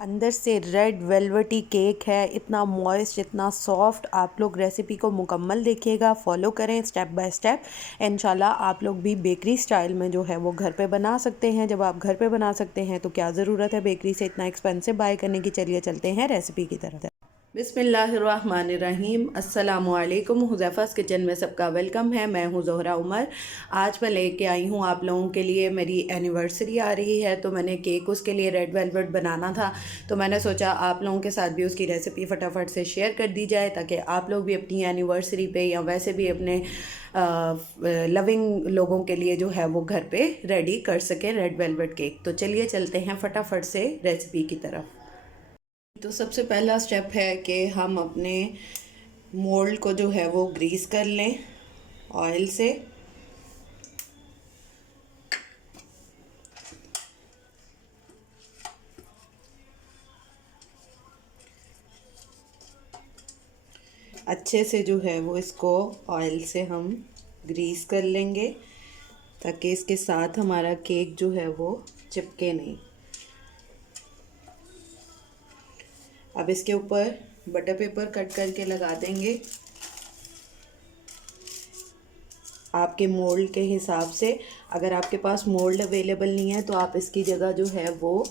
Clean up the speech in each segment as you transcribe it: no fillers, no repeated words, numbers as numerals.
अंदर से red velvety cake है, इतना मॉइस्ट, इतना सॉफ्ट। आप लोग रेसिपी को मुकम्मल देखिएगा, फॉलो करें स्टेप बाय स्टेप। इंशाल्लाह आप लोग भी बेकरी स्टाइल में जो है वो घर पे बना सकते हैं। जब आप घर पे बना सकते हैं तो क्या ज़रूरत है बेकरी से इतना एक्सपेंसिव बाय करने की। चलिए चलते हैं रेसिपी की तरफ। बिस्मिल्लाहिर्रहमानिर्रहीम, अस्सलामुअलैकुम। हुज़ैफ़ा's किचन में सबका वेलकम है। मैं हूँ ज़ोहरा उमर। आज मैं लेके आई हूँ आप लोगों के लिए, मेरी एनिवर्सरी आ रही है तो मैंने केक उसके लिए रेड वेलवेट बनाना था। तो मैंने सोचा आप लोगों के साथ भी उसकी रेसिपी फटाफट से शेयर कर दी जाए ताकि आप लोग भी अपनी एनिवर्सरी पे या वैसे भी अपने लविंग लोगों के लिए जो है वो घर पे रेडी कर सकें रेड वेलवेट केक। तो चलिए चलते हैं फटाफट से रेसिपी की तरफ। तो सबसे पहला स्टेप है कि हम अपने मोल्ड को जो है वो ग्रीस कर लें ऑयल से। अच्छे से जो है वो इसको ऑयल से हम ग्रीस कर लेंगे ताकि इसके साथ हमारा केक जो है वो चिपके नहीं। अब इसके ऊपर बटर पेपर कट करके लगा देंगे आपके मोल्ड के हिसाब से। अगर आपके पास मोल्ड अवेलेबल नहीं है तो आप इसकी जगह जो है वो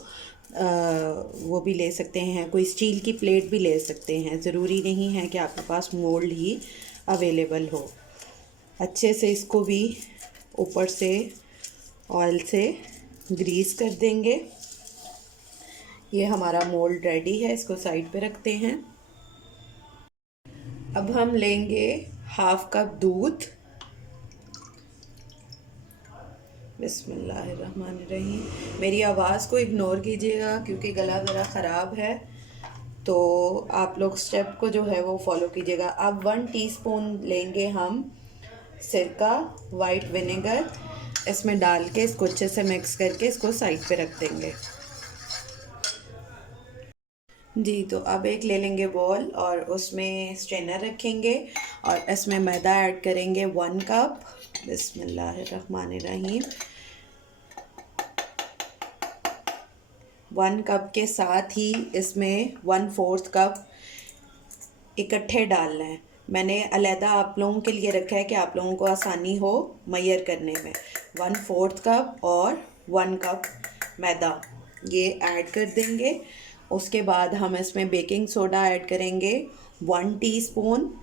भी ले सकते हैं, कोई स्टील की प्लेट भी ले सकते हैं। ज़रूरी नहीं है कि आपके पास मोल्ड ही अवेलेबल हो। अच्छे से इसको भी ऊपर से ऑयल से ग्रीस कर देंगे। ये हमारा मोल्ड रेडी है, इसको साइड पे रखते हैं। अब हम लेंगे हाफ कप दूध। बिस्मिल्लाहिर्रहमानिर्रहीम। मेरी आवाज़ को इग्नोर कीजिएगा क्योंकि गला ज़रा ख़राब है, तो आप लोग स्टेप को जो है वो फॉलो कीजिएगा। अब 1 टीस्पून लेंगे हम सिरका, वाइट विनेगर, इसमें डाल के इसको अच्छे से मिक्स करके इसको साइड पे रख देंगे। जी, तो अब एक ले लेंगे बॉल और उसमें स्ट्रेनर रखेंगे और इसमें मैदा ऐड करेंगे 1 कप। बिस्मिल्लाहिर्रहमानिर्रहीम। 1 कप के साथ ही इसमें 1/4 कप इकट्ठे डालना है। मैंने अलहदा आप लोगों के लिए रखा है कि आप लोगों को आसानी हो मेजर करने में। 1/4 कप और 1 कप मैदा ये ऐड कर देंगे। उसके बाद हम इसमें बेकिंग सोडा ऐड करेंगे 1 टीस्पून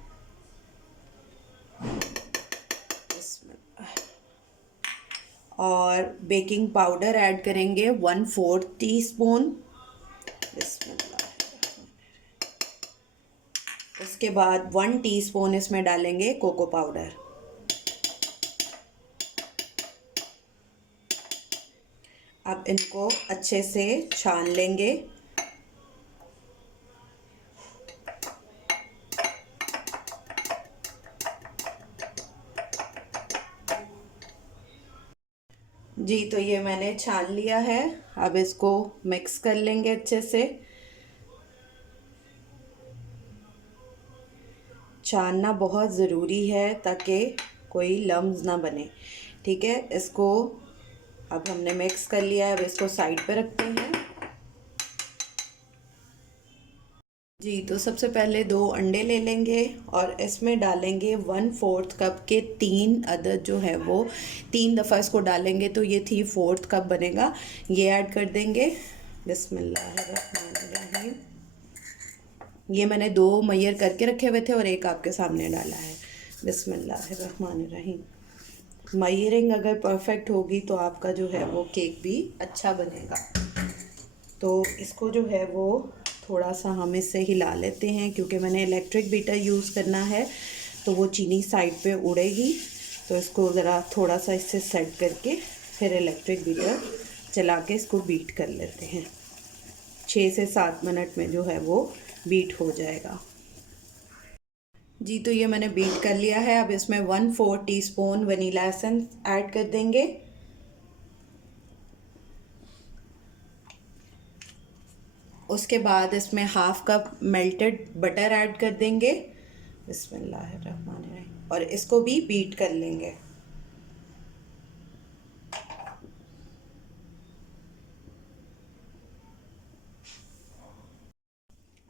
और बेकिंग पाउडर ऐड करेंगे 1/4 टीस्पून। उसके बाद 1 टीस्पून इसमें डालेंगे कोको पाउडर। अब इनको अच्छे से छान लेंगे। जी, तो ये मैंने छान लिया है। अब इसको मिक्स कर लेंगे अच्छे से। छानना बहुत ज़रूरी है ताकि कोई लम्स ना बने। ठीक है, इसको अब हमने मिक्स कर लिया है। अब इसको साइड पे रखते हैं। जी, तो सबसे पहले 2 अंडे ले लेंगे और इसमें डालेंगे 1/4 कप के 3 अदद जो है वो 3 दफ़ा इसको डालेंगे तो ये 3/4 कप बनेगा। ये ऐड कर देंगे। बिस्मिल्लाहिर्रहमानिर्रहीम। ये मैंने 2 मेजर करके रखे हुए थे और एक आपके सामने डाला है। बिस्मिल्लाहिर्रहमानिर्रहीम। मेजरिंग अगर परफेक्ट होगी तो आपका जो है वो केक भी अच्छा बनेगा। तो इसको जो है वो थोड़ा सा हम इससे हिला लेते हैं क्योंकि मैंने इलेक्ट्रिक बीटर यूज़ करना है तो वो चीनी साइड पे उड़ेगी। तो इसको ज़रा थोड़ा सा इससे सेट करके फिर इलेक्ट्रिक बीटर चला के इसको बीट कर लेते हैं। 6 से 7 मिनट में जो है वो बीट हो जाएगा। जी, तो ये मैंने बीट कर लिया है। अब इसमें 1/4 टीस्पून वनीला एसेंस ऐड कर देंगे। उसके बाद इसमें half cup melted butter add कर देंगे। बिस्मिल्लाहिर्रहमानिर्रहीम। और इसको भी बीट कर लेंगे।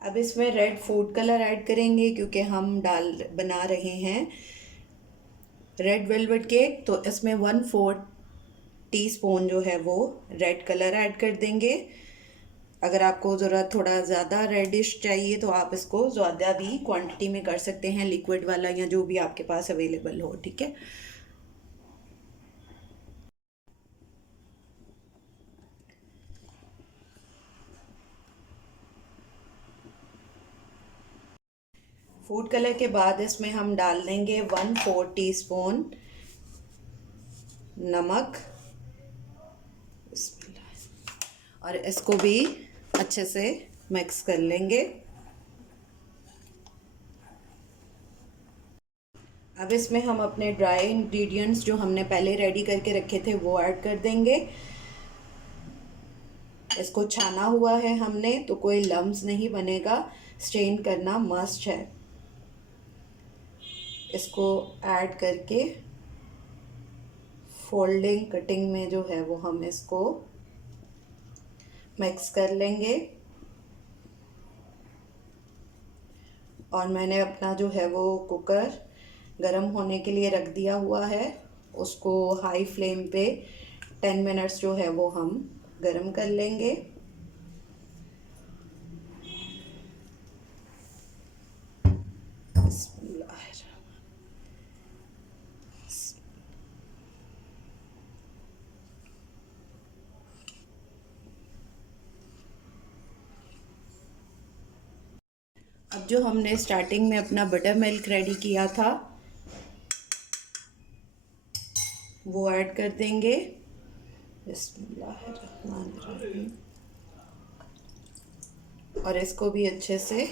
अब इसमें रेड फूड कलर ऐड करेंगे क्योंकि हम बना रहे हैं रेड वेलवेट केक, तो इसमें 1/4 टीस्पून जो है वो रेड कलर ऐड कर देंगे। अगर आपको ज़रूरत थोड़ा ज़्यादा रेडिश चाहिए तो आप इसको ज़्यादा भी क्वांटिटी में कर सकते हैं, लिक्विड वाला या जो भी आपके पास अवेलेबल हो, ठीक है। फूड कलर के बाद इसमें हम डाल देंगे 1/4 टीस्पून नमक, और इसको भी अच्छे से मिक्स कर लेंगे। अब इसमें हम अपने ड्राई इंग्रेडिएंट्स जो हमने पहले रेडी करके रखे थे वो ऐड कर देंगे। इसको छाना हुआ है हमने, तो कोई लम्स नहीं बनेगा, स्ट्रेन करना मस्ट है। इसको ऐड करके फोल्डिंग कटिंग में जो है वो हम इसको मिक्स कर लेंगे। और मैंने अपना जो है वो कुकर गरम होने के लिए रख दिया हुआ है, उसको हाई फ्लेम पे 10 मिनट्स जो है वो हम गरम कर लेंगे। अब जो हमने स्टार्टिंग में अपना बटर मिल्क रेडी किया था वो ऐड कर देंगे। बिस्मिल्लाहिर्रहमानिर्रहीम। और इसको भी अच्छे से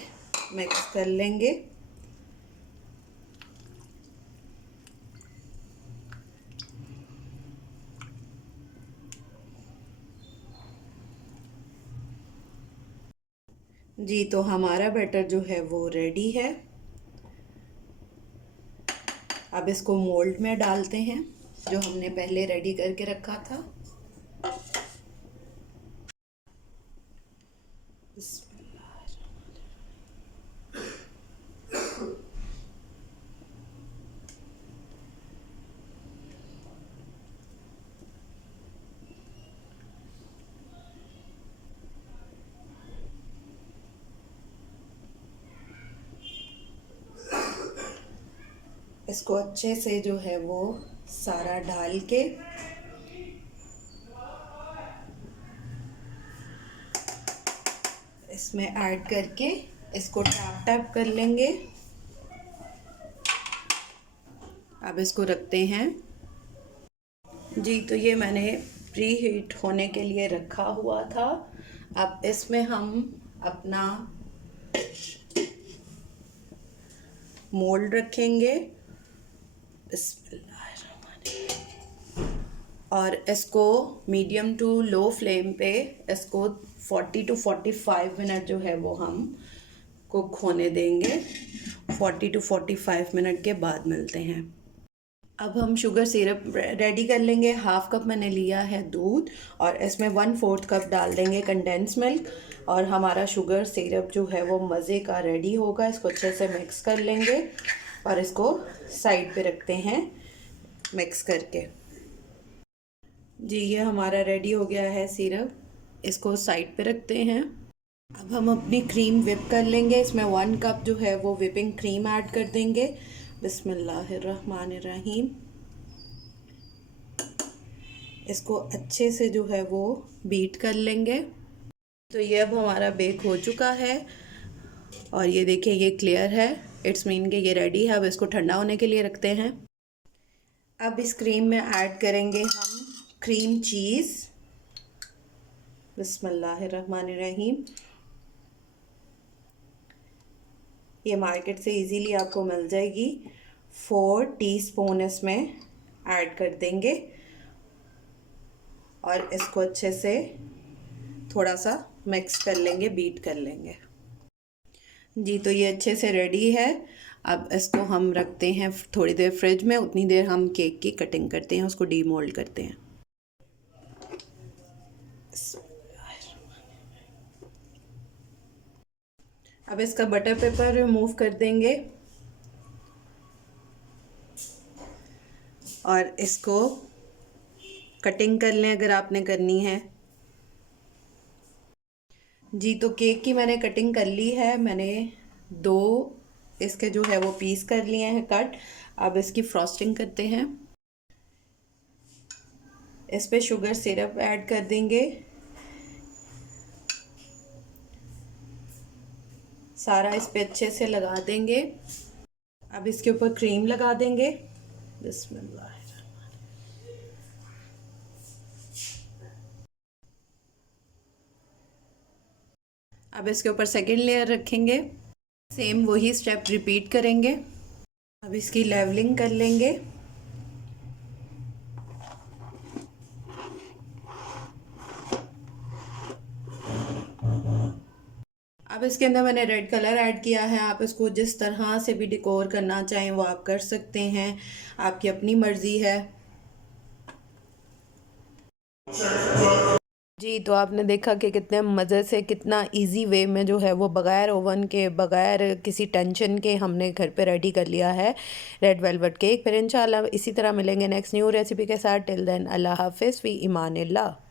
मिक्स कर लेंगे। जी, तो हमारा बैटर जो है वो रेडी है। अब इसको मोल्ड में डालते हैं जो हमने पहले रेडी करके रखा था। इसको अच्छे से जो है वो सारा डाल के इसमें ऐड करके इसको टैप टैप कर लेंगे। अब इसको रखते हैं। जी, तो ये मैंने प्री हीट होने के लिए रखा हुआ था। अब इसमें हम अपना मोल्ड रखेंगे। और इसको मीडियम टू लो फ्लेम पे इसको 40 to 45 मिनट जो है वो हम कुक होने देंगे। 40 to 45 मिनट के बाद मिलते हैं। अब हम शुगर सिरप रेडी कर लेंगे। हाफ कप मैंने लिया है दूध और इसमें 1/4 कप डाल देंगे कंडेंस मिल्क, और हमारा शुगर सिरप जो है वो मज़े का रेडी होगा। इसको अच्छे से मिक्स कर लेंगे और इसको साइड पे रखते हैं मिक्स करके। जी, ये हमारा रेडी हो गया है सिरप, इसको साइड पे रखते हैं। अब हम अपनी क्रीम विप कर लेंगे। इसमें 1 कप जो है वो विपिंग क्रीम ऐड कर देंगे। बिस्मिल्लाहिर्रहमानिर्रहीम। इसको अच्छे से जो है वो बीट कर लेंगे। तो ये अब हमारा बेक हो चुका है और ये देखिए ये क्लियर है, इट्स मीन कि ये रेडी है। अब इसको ठंडा होने के लिए रखते हैं। अब इस क्रीम में ऐड करेंगे हम क्रीम चीज़। बिस्मिल्लाहिर्रहमानिर्रहीम। ये मार्केट से इजीली आपको मिल जाएगी। 4 टीस्पून इसमें ऐड कर देंगे और इसको अच्छे से थोड़ा सा मिक्स कर लेंगे, बीट कर लेंगे। जी, तो ये अच्छे से रेडी है। अब इसको हम रखते हैं थोड़ी देर फ्रिज में, उतनी देर हम केक की कटिंग करते हैं, उसको डीमोल्ड करते हैं। अब इसका बटर पेपर रिमूव कर देंगे और इसको कटिंग कर लें अगर आपने करनी है। जी तो केक की मैंने कटिंग कर ली है, मैंने 2 इसके जो है वो पीस कर लिए हैं कट। अब इसकी फ्रॉस्टिंग करते हैं। इस पे शुगर सिरप ऐड कर देंगे, सारा इस पे अच्छे से लगा देंगे। अब इसके ऊपर क्रीम लगा देंगे। बिस्मिल्लाह। अब इसके ऊपर सेकेंड लेयर रखेंगे, सेम वही स्टेप रिपीट करेंगे। अब इसकी लेवलिंग कर लेंगे। अब इसके अंदर मैंने रेड कलर ऐड किया है, आप इसको जिस तरह से भी डेकोर करना चाहें वो आप कर सकते हैं, आपकी अपनी मर्ज़ी है। जी तो आपने देखा कि कितने मज़े से, कितना इजी वे में जो है वो बग़ैर ओवन के, बग़ैर किसी टेंशन के हमने घर पे रेडी कर लिया है रेड वेलवेट केक। फिर इंशाल्लाह इसी तरह मिलेंगे नेक्स्ट न्यू रेसिपी के साथ। टिल देन अल्लाह हाफिज़ फ़ी इमानिल्लाह।